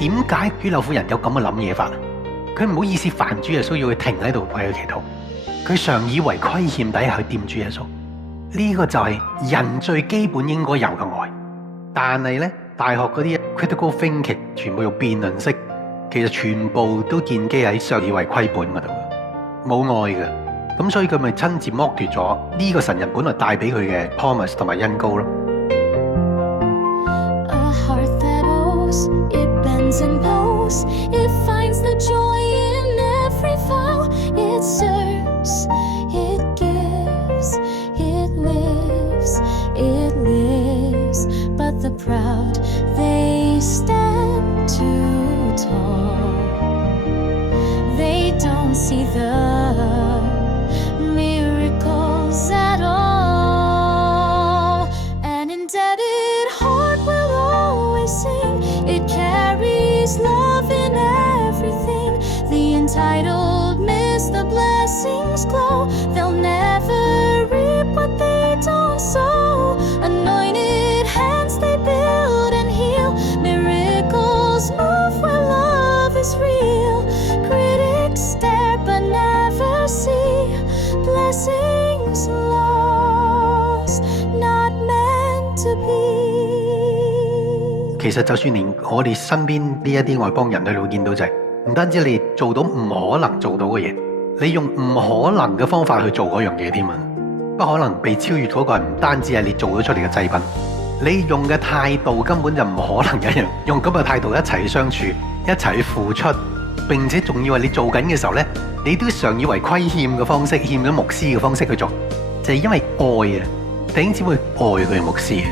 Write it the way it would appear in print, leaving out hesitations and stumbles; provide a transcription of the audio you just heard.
點解血漏婦人有咁嘅諗嘢法？佢唔好意思煩主耶穌，要佢停喺度為佢祈禱。佢常以為虧欠底下去掂主耶穌。呢個就係人最基本應該有嘅愛。但係咧，大學嗰啲 critical thinking 全部用辯論式，其實全部都建基喺常以為虧本嗰度，冇愛嘅。咁所以佢咪親自剝奪咗呢個神人本來帶俾佢嘅 promise 同埋恩膏咯。其實就算連我哋身邊呢一啲外邦人，你會見到就係唔單止你做到唔可能做到嘅嘢，你用唔可能嘅方法去做嗰樣嘢添啊！不可能被超越嗰個係唔單止係你做咗出嚟嘅祭品，你用嘅態度根本就唔可能一樣，用咁嘅態度一齊去相處，一齊去付出，並且仲要係你做緊嘅時候呢，你都常以為虧欠嘅方式，欠咗牧師嘅方式去做，就係因為愛啊！弟兄姊妹愛佢嘅牧師。